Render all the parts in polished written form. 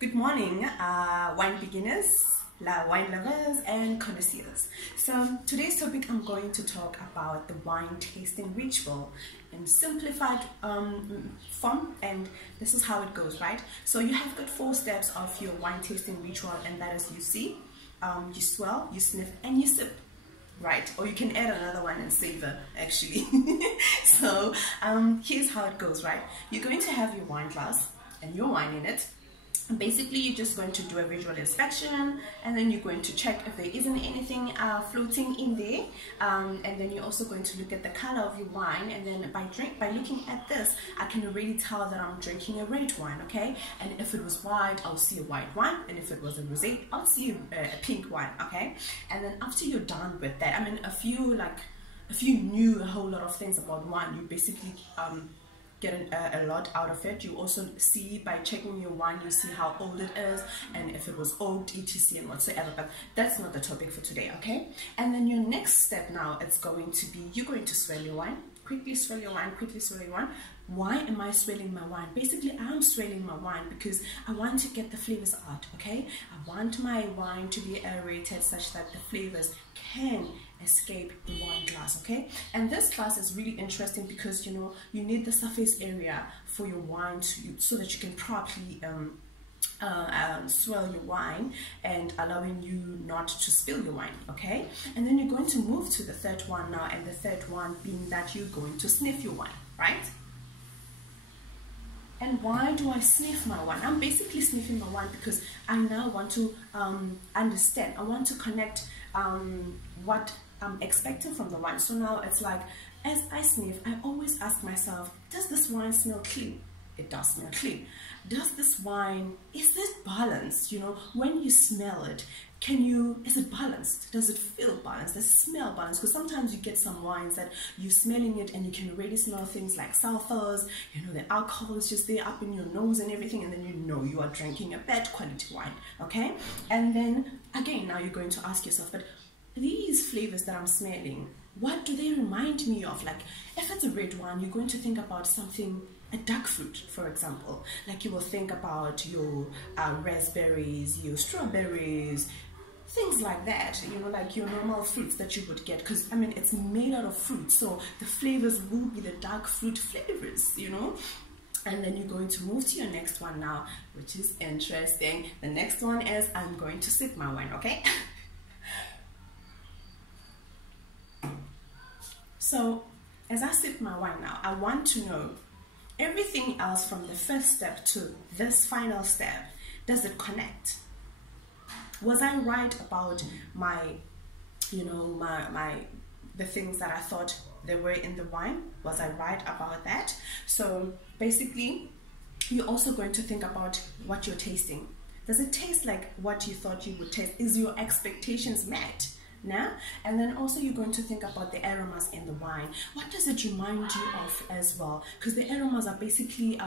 Good morning, wine beginners, wine lovers, and connoisseurs. So today's topic, I'm going to talk about the wine tasting ritual in simplified form, and this is how it goes, right? So you have got 4 steps of your wine tasting ritual, and that is you see, you swirl, you sniff, and you sip. Right, or you can add another one and savor actually. So here's how it goes, right? You're going to have your wine glass and your wine in it. And basically, you're just going to do a visual inspection, and then you're going to check if there isn't anything floating in there, and then you're also going to look at the color of your wine, and then by looking at this, I can already tell that I'm drinking a red wine, okay? And if it was white, I'll see a white wine, and if it was a rosé, I'll see a pink wine, okay? And then after you're done with that, I mean, if you knew a whole lot of things about wine, you basically get a lot out of it. You also see, by checking your wine, you see how old it is and if it was oaked, etc. and whatsoever, but that's not the topic for today, okay? And then your next step now, it's going to be, you're going to swirl your wine, quickly swirl your wine, quickly swirl your wine. Why am I swirling my wine? Basically, I'm swirling my wine because I want to get the flavors out, okay? I want my wine to be aerated such that the flavors can escape the wine glass, okay? And this glass is really interesting because, you know, you need the surface area for your wine so that you can properly swirl your wine and allowing you not to spill your wine, okay? And then you're going to move to the third one now, and the third one being that you're going to sniff your wine, right? And why do I sniff my wine? I'm basically sniffing my wine because I now want to understand. I want to connect what I'm expecting from the wine. So now it's like, as I sniff, I always ask myself, does this wine smell clean? It does smell clean. Does this wine, is this balanced? You know, when you smell it, is it balanced? Does it feel balanced? Does it smell balanced? Because sometimes you get some wines that you're smelling it and you can already smell things like sulfurs, you know, the alcohol is just there up in your nose and everything, and then you know you are drinking a bad quality wine, okay? And then again, now you're going to ask yourself, but these flavors that I'm smelling, what do they remind me of? Like, if it's a red wine, you're going to think about something, a dark fruit, for example. Like, you will think about your raspberries, your strawberries, things like that, you know, like your normal fruits that you would get, because I mean, it's made out of fruit, so the flavors will be the dark fruit flavors, you know. And then you're going to move to your next one now, which is interesting. The next one is, I'm going to sip my wine, okay? So as I sip my wine now, I want to know everything else from the first step to this final step. Does it connect? Was I right about my, you know, the things that I thought they were in the wine? Was I right about that? So basically, you're also going to think about what you're tasting. Does it taste like what you thought you would taste? Is your expectations met? Now, and then also you're going to think about the aromas in the wine. What does it remind you of as well? Because the aromas are basically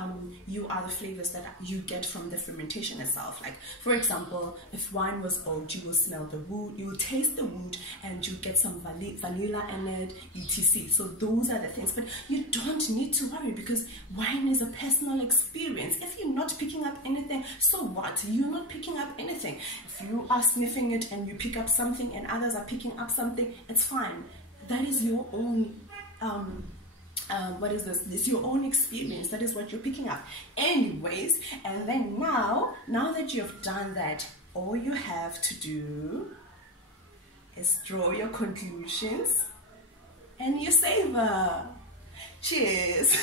you are the flavors that you get from the fermentation itself. Like, for example, if wine was old, you will smell the wood, you will taste the wood, and you get some vanilla in it, etc. So those are the things. But you don't need to worry because wine is a personal experience. If you're not picking up anything, so what? You're not picking up anything. If you are sniffing it and you pick up something and others are picking up something, it's fine. That is your own what is this? This is your own experience. That is what you're picking up. Anyways, and then now that you've done that, all you have to do is draw your conclusions and you savor. Cheers.